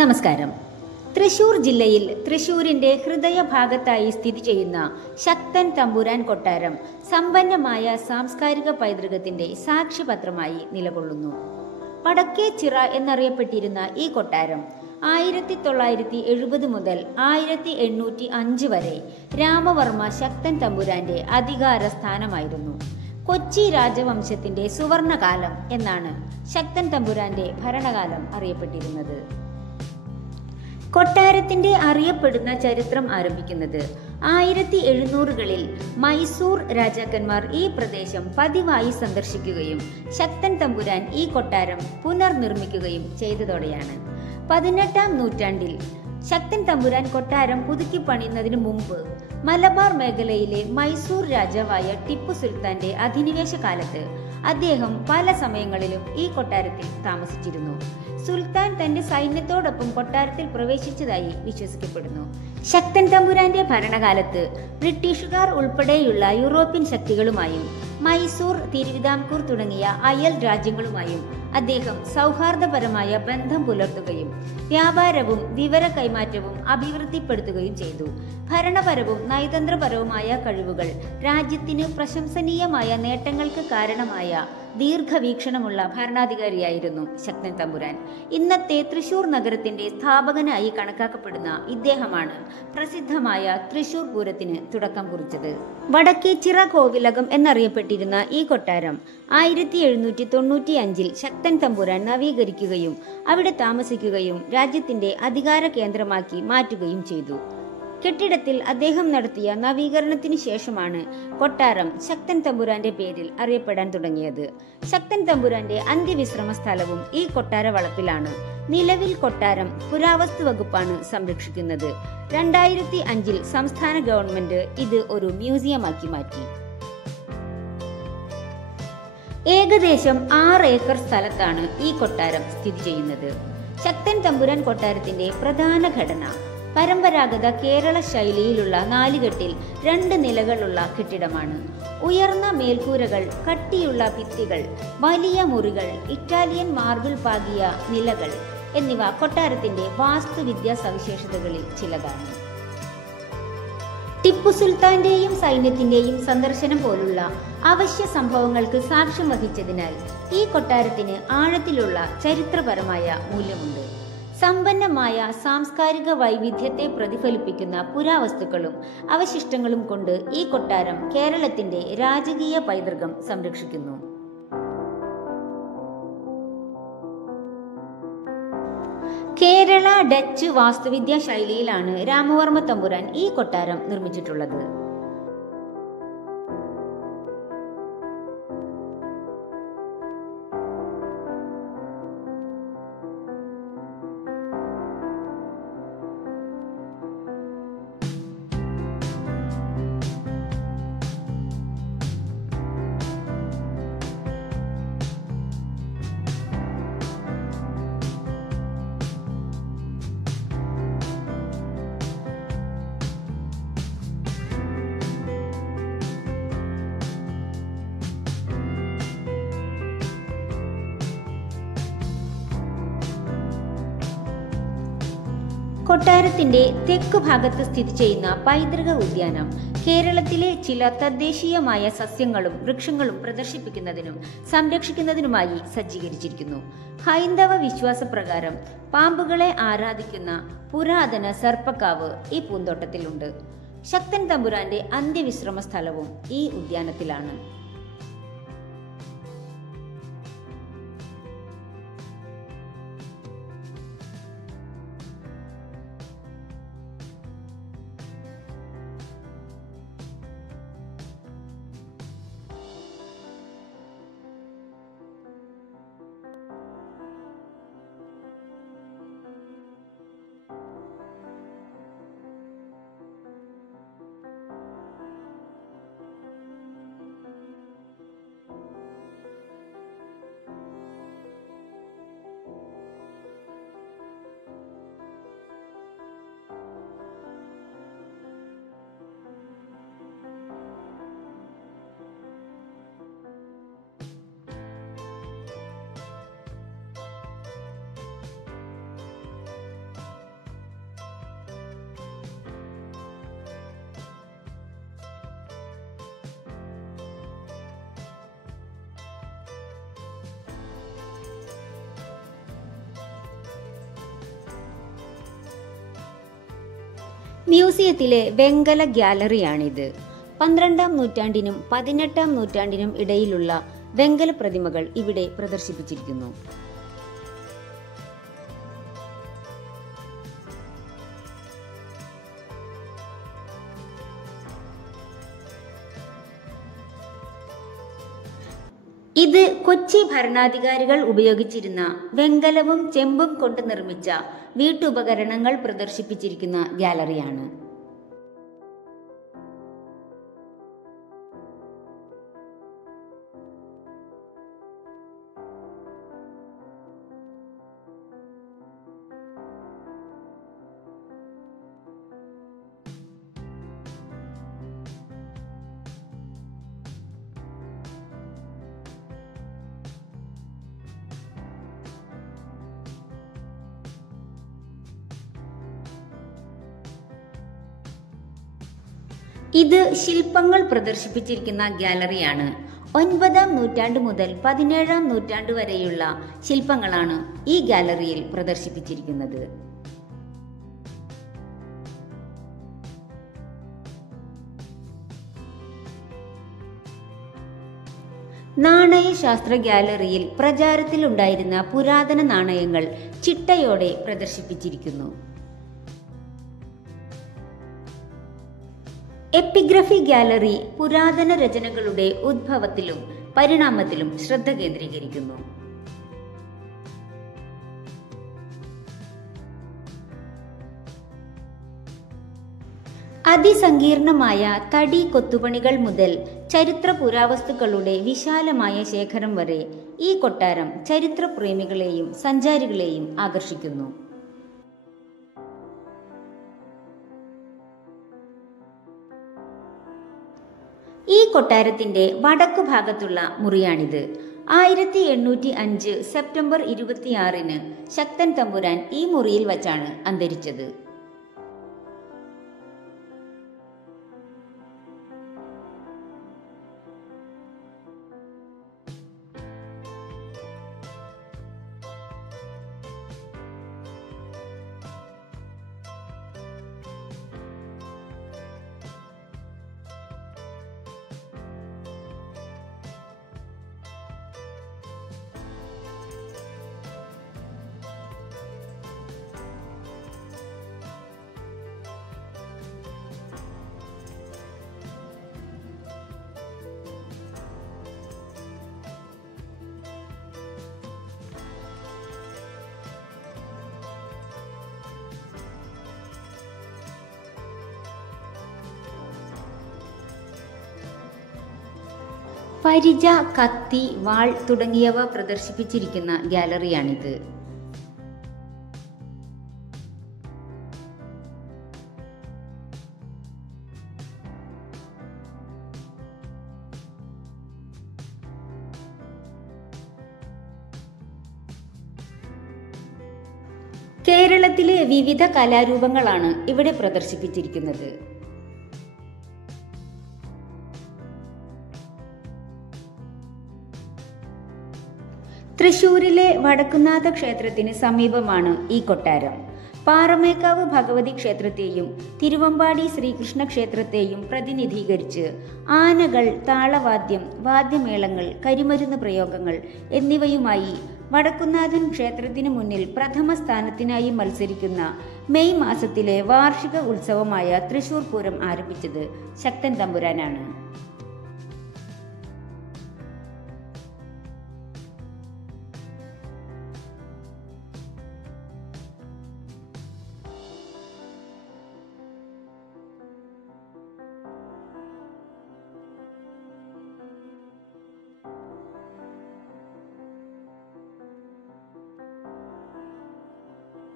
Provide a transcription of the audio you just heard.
നമസ്കാരം. തൃശൂർ ജില്ലയിൽ തൃശൂരിന്റെ ഹൃദയഭാഗത്തായി സ്ഥിതി ചെയ്യുന്ന ശക്തൻ തമ്പുരാൻ കൊട്ടാരം സമ്പന്നമായ സാംസ്കാരിക പൈതൃകത്തിന്റെ സാക്ഷ്യപത്രമായി നിലകൊള്ളുന്നു. വടക്കേ ചിറ എന്നറിയപ്പെട്ടിരുന്ന ഈ കൊട്ടാരം 1970 മുതൽ 1805 വരെ രാമവർമ്മ ശക്തൻ തമ്പുരാന്റെ അധികാര സ്ഥാനമായിരുന്നു. കൊച്ചി രാജവംശത്തിന്റെ സുവർണകാലം എന്നാണ് ശക്തൻ തമ്പുരാന്റെ ഭരണകാലം അറിയപ്പെട്ടിരുന്നത്. കൊട്ടാരത്തിന്റെ അറിയപ്പെടുന്ന ചരിത്രം ആരംഭിക്കുന്നത് 1700കളിൽ മൈസൂർ രാജാക്കന്മാർ ഈ പ്രദേശം പതിവായി സന്ദർശിക്കുകയും ശക്തൻ തമ്പുരാൻ ഈ കൊട്ടാരം പുനർനിർമ്മിക്കുകയും ചെയ്തതോടെയാണ്. 18ാം നൂറ്റാണ്ടിൽ ശക്തൻ തമ്പുരാൻ കൊട്ടാരം പുതുക്കി പണിയുന്നതിനു മുമ്പ് മലബാർ മേഖലയിലെ മൈസൂർ രാജാവായ ടിപ്പു സുൽത്താന്റെ അധിനിവേശ കാലത്ത് അദ്ദേഹം പല സമയങ്ങളിലും ഈ കൊട്ടാരത്തിൽ താമസിച്ചിരുന്നു. സുൽത്താൻ തന്റെ സൈന്യത്തോടൊപ്പം കൊട്ടാരത്തിൽ പ്രവേശിച്ചതായി വിശ്വസിക്കപ്പെടുന്നു. ശക്തൻ തമ്പുരാന്റെ ഭരണകാലത്ത് ബ്രിട്ടീഷുകാർ ഉൾപ്പെടെയുള്ള യൂറോപ്യൻ ശക്തികളുമായും മൈസൂർ, തിരുവിതാംകൂർ തുടങ്ങിയ അയൽ രാജ്യങ്ങളുമായും അദ്ദേഹം സൗഹാർദ്ദപരമായ ബന്ധം പുലർത്തുകയും വ്യാപാരവും വിവര കൈമാറ്റവും അഭിവൃദ്ധിപ്പെടുത്തുകയും ചെയ്തു. ഭരണപരവും നയതന്ത്രപരവുമായ കഴിവുകൾ രാജ്യത്തിന് പ്രശംസനീയമായ നേട്ടങ്ങൾക്ക് കാരണമായ ദീർഘവീക്ഷണമുള്ള ഭരണാധികാരിയായിരുന്നു ശക്തൻ തമ്പുരാൻ. ഇന്നത്തെ തൃശൂർ നഗരത്തിന്റെ സ്ഥാപകനായി കണക്കാക്കപ്പെടുന്ന ഇദ്ദേഹമാണ് പ്രസിദ്ധമായ തൃശൂർ പൂരത്തിന് തുടക്കം കുറിച്ചത്. വടക്കേ ചിറ കോവിലകം എന്നറിയപ്പെട്ടിരുന്ന ഈ കൊട്ടാരം 1795 ശക്തൻ തമ്പുരാൻ നവീകരിക്കുകയും അവിടെ താമസിക്കുകയും രാജ്യത്തിന്റെ അധികാര കേന്ദ്രമാക്കി മാറ്റുകയും ചെയ്തു. കെട്ടിടത്തിൽ അദ്ദേഹം നടത്തിയ നവീകരണത്തിന് ശേഷമാണ് കൊട്ടാരം ശക്തൻ തമ്പുരാന്റെ പേരിൽ അറിയപ്പെടാൻ തുടങ്ങിയത്. ശക്തൻ തമ്പുരാന്റെ അന്ത്യവിശ്രമ സ്ഥലവും ഈ കൊട്ടാര വളപ്പിലാണ്. നിലവിൽ കൊട്ടാരം പുരാവസ്തു വകുപ്പാണ് സംരക്ഷിക്കുന്നത്. 2005 സംസ്ഥാന ഗവൺമെന്റ് ഇത് ഒരു മ്യൂസിയമാക്കി മാറ്റി. ഏകദേശം 6 ഏക്കർ സ്ഥലത്താണ് ഈ കൊട്ടാരം സ്ഥിതി ചെയ്യുന്നത്. ശക്തൻ തമ്പുരാൻ കൊട്ടാരത്തിന്റെ പ്രധാന ഘടന പരമ്പരാഗത കേരള ശൈലിയിലുള്ള 4 കെട്ടിൽ 2 നിലകളുള്ള കെട്ടിടമാണ്. ഉയർന്ന മേൽക്കൂരകൾ, കട്ടിയുള്ള ഭിത്തികൾ, വലിയ മുറികൾ, ഇറ്റാലിയൻ മാർബിൾ പാകിയ നിലകൾ എന്നിവ കൊട്ടാരത്തിന്റെ വാസ്തുവിദ്യാ സവിശേഷതകളിൽ ചിലതാണ്. ടിപ്പു സുൽത്താന്റെയും സൈന്യത്തിന്റെയും സന്ദർശനം പോലുള്ള അവശ്യ സംഭവങ്ങൾക്ക് സാക്ഷ്യം വഹിച്ചതിനാൽ ഈ കൊട്ടാരത്തിന് ആഴത്തിലുള്ള ചരിത്രപരമായ മൂല്യമുണ്ട്. സമ്പന്നമായ സാംസ്കാരിക വൈവിധ്യത്തെ പ്രതിഫലിപ്പിക്കുന്ന പുരാവസ്തുക്കളും അവശിഷ്ടങ്ങളും കൊണ്ട് ഈ കൊട്ടാരം കേരളത്തിന്റെ രാജകീയ പൈതൃകം സംരക്ഷിക്കുന്നു. കേരള ഡച്ച് വാസ്തുവിദ്യാ ശൈലിയിലാണ് രാമവർമ്മ തമ്പുരാൻ ഈ കൊട്ടാരം നിർമ്മിച്ചിട്ടുള്ളത്. കൊട്ടാരത്തിന്റെ തെക്കു ഭാഗത്ത് സ്ഥിതി ചെയ്യുന്ന പൈതൃക ഉദ്യാനം കേരളത്തിലെ ചില തദ്ദേശീയമായ സസ്യങ്ങളും വൃക്ഷങ്ങളും പ്രദർശിപ്പിക്കുന്നതിനും സംരക്ഷിക്കുന്നതിനുമായി സജ്ജീകരിച്ചിരിക്കുന്നു. ഹൈന്ദവ വിശ്വാസപ്രകാരം പാമ്പുകളെ ആരാധിക്കുന്ന പുരാതന സർപ്പക്കാവ് ഈ പൂന്തോട്ടത്തിലുണ്ട്. ശക്തൻ തമ്പുരാന്റെ അന്ത്യവിശ്രമ സ്ഥലവും ഈ ഉദ്യാനത്തിലാണ്. മ്യൂസിയത്തിലെ വെങ്കല ഗ്യാലറിയാണിത്. 12-ാം നൂറ്റാണ്ടിനും 18-ാം നൂറ്റാണ്ടിനും ഇടയിലുള്ള വെങ്കല പ്രതിമകൾ ഇവിടെ പ്രദർശിപ്പിച്ചിരിക്കുന്നു. ഇത് കൊച്ചി ഭരണാധികാരികൾ ഉപയോഗിച്ചിരുന്ന വെങ്കലവും ചെമ്പും കൊണ്ട് നിർമ്മിച്ച വീട്ടുപകരണങ്ങൾ പ്രദർശിപ്പിച്ചിരിക്കുന്ന ഗ്യാലറിയാണ്. ഇത് ശില്പങ്ങൾ പ്രദർശിപ്പിച്ചിരിക്കുന്ന ഗ്യാലറിയാണ്. 9-ാം നൂറ്റാണ്ട് മുതൽ 17-ാം നൂറ്റാണ്ട് വരെയുള്ള ശില്പങ്ങളാണ് ഈ ഗ്യാലറിയിൽ പ്രദർശിപ്പിച്ചിരിക്കുന്നത്. നാണയശാസ്ത്ര ഗ്യാലറിയിൽ പ്രചാരത്തിലുണ്ടായിരുന്ന പുരാതന നാണയങ്ങൾ ചിട്ടയോടെ പ്രദർശിപ്പിച്ചിരിക്കുന്നു. എപ്പിഗ്രഫി ഗ്യാലറി പുരാതന രചനകളുടെ ഉദ്ഭവത്തിലും പരിണാമത്തിലും ശ്രദ്ധ കേന്ദ്രീകരിക്കുന്നു. അതിസങ്കീർണമായ തടി കൊത്തുപണികൾ മുതൽ ചരിത്ര പുരാവസ്തുക്കളുടെ വിശാലമായ ശേഖരം വരെ ഈ കൊട്ടാരം ചരിത്രപ്രേമികളെയും സഞ്ചാരികളെയും ആകർഷിക്കുന്നു. ഈ കൊട്ടാരത്തിന്റെ വടക്കു ഭാഗത്തുള്ള മുറിയാണിത്. 1805 സെപ്റ്റംബർ 26-ന് ശക്തൻ തമ്പുരാൻ ഈ മുറിയിൽ വച്ചാണ് അന്തരിച്ചത്. പരിച, കത്തി, വാൾ തുടങ്ങിയവ പ്രദർശിപ്പിച്ചിരിക്കുന്ന ഗ്യാലറിയാണിത്. കേരളത്തിലെ വിവിധ കലാരൂപങ്ങളാണ് ഇവിടെ പ്രദർശിപ്പിച്ചിരിക്കുന്നത്. തൃശൂരിലെ വടക്കുന്നാഥ ക്ഷേത്രത്തിന് സമീപമാണ് ഈ കൊട്ടാരം. പാറമേക്കാവ് ഭഗവതി ക്ഷേത്രത്തെയും തിരുവമ്പാടി ശ്രീകൃഷ്ണ ക്ഷേത്രത്തെയും പ്രതിനിധീകരിച്ച് ആനകൾ, താളവാദ്യം, വാദ്യമേളങ്ങൾ, കരിമരുന്ന് പ്രയോഗങ്ങൾ എന്നിവയുമായി വടക്കുന്നാഥൻ ക്ഷേത്രത്തിനു മുന്നിൽ പ്രഥമ സ്ഥാനത്തിനായി മത്സരിക്കുന്ന മെയ് മാസത്തിലെ വാർഷിക ഉത്സവമായ തൃശൂർ പൂരം ആരംഭിച്ചത് ശക്തൻ തമ്പുരാനാണ്.